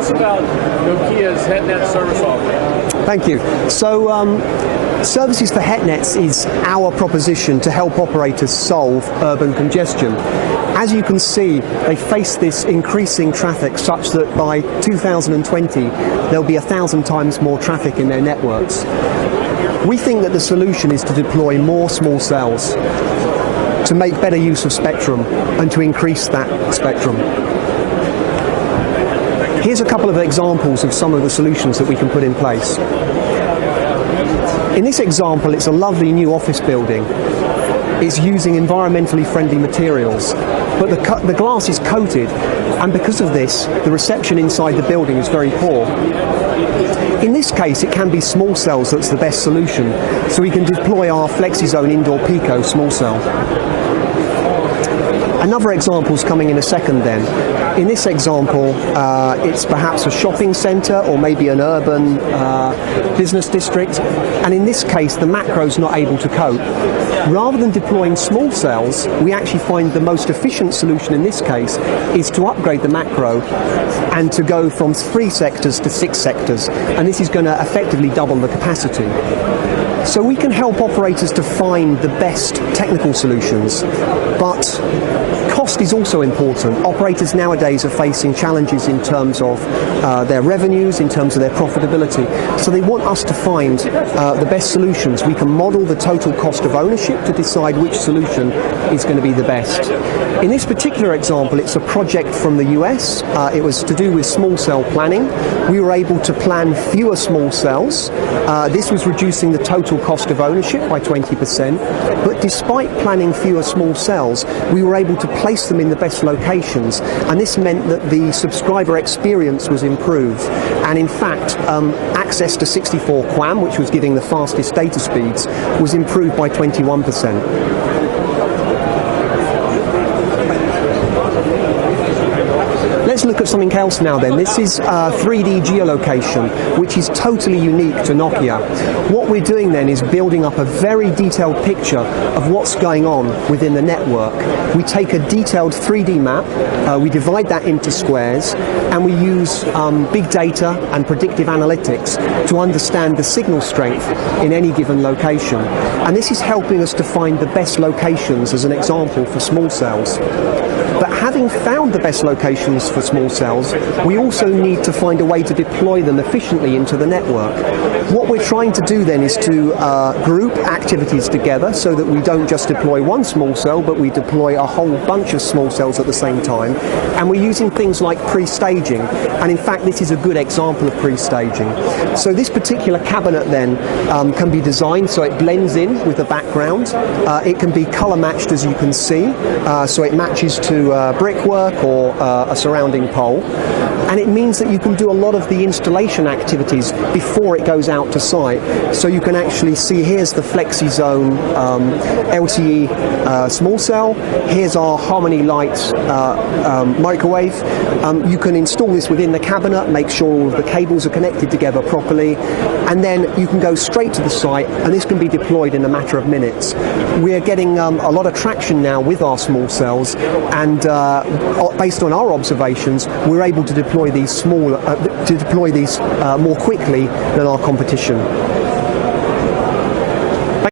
us about Nokia's HetNets service offering. Thank you. So, Services for HetNets is our proposition to help operators solve urban congestion. As you can see, they face this increasing traffic such that by 2020 there'll be 1,000 times more traffic in their networks. We think that the solution is to deploy more small cells to make better use of spectrum and to increase that spectrum. Here's a couple of examples of some of the solutions that we can put in place. In this example, it's a lovely new office building. It's using environmentally friendly materials, but the glass is coated, and because of this, the reception inside the building is very poor. In this case, it can be small cells that's the best solution, so we can deploy our FlexiZone Indoor Pico small cell. Another example is coming in a second then. In this example, it's perhaps a shopping centre or maybe an urban business district, and in this case the macro's not able to cope. Rather than deploying small cells, we actually find the most efficient solution in this case is to upgrade the macro and to go from 3 sectors to 6 sectors, and this is going to effectively double the capacity. So we can help operators to find the best technical solutions, but cost is also important. Operators nowadays are facing challenges in terms of their revenues, in terms of their profitability. So they want us to find the best solutions. We can model the total cost of ownership to decide which solution is going to be the best. In this particular example, it's a project from the US. It was to do with small cell planning. We were able to plan fewer small cells. This was reducing the total cost of ownership by 20%. But despite planning fewer small cells, we were able to place them in the best locations, and this meant that the subscriber experience was improved, and in fact access to 64 QAM, which was giving the fastest data speeds, was improved by 21%. Let's look at something else now then. This is 3D geolocation, which is totally unique to Nokia. What we're doing then is building up a very detailed picture of what's going on within the network. We take a detailed 3D map, we divide that into squares, and we use big data and predictive analytics to understand the signal strength in any given location. And this is helping us to find the best locations, as an example, for small cells. But having found the best locations for small cells, we also need to find a way to deploy them efficiently into the network. What we're trying to do then is to group activities together so that we don't just deploy one small cell, but we deploy a whole bunch of small cells at the same time. And we're using things like pre-staging. And in fact, this is a good example of pre-staging. So this particular cabinet then can be designed so it blends in with the background. It can be color matched, as you can see, so it matches to brickwork or a surrounding pole, and it means that you can do a lot of the installation activities before it goes out to site. So you can actually see, here's the FlexiZone LTE small cell, here's our Harmony Light microwave. You can install this within the cabinet, make sure all of the cables are connected together properly, and then you can go straight to the site, and this can be deployed in a matter of minutes. We're getting a lot of traction now with our small cells, and based on our observations, we're able to deploy these more quickly than our competition.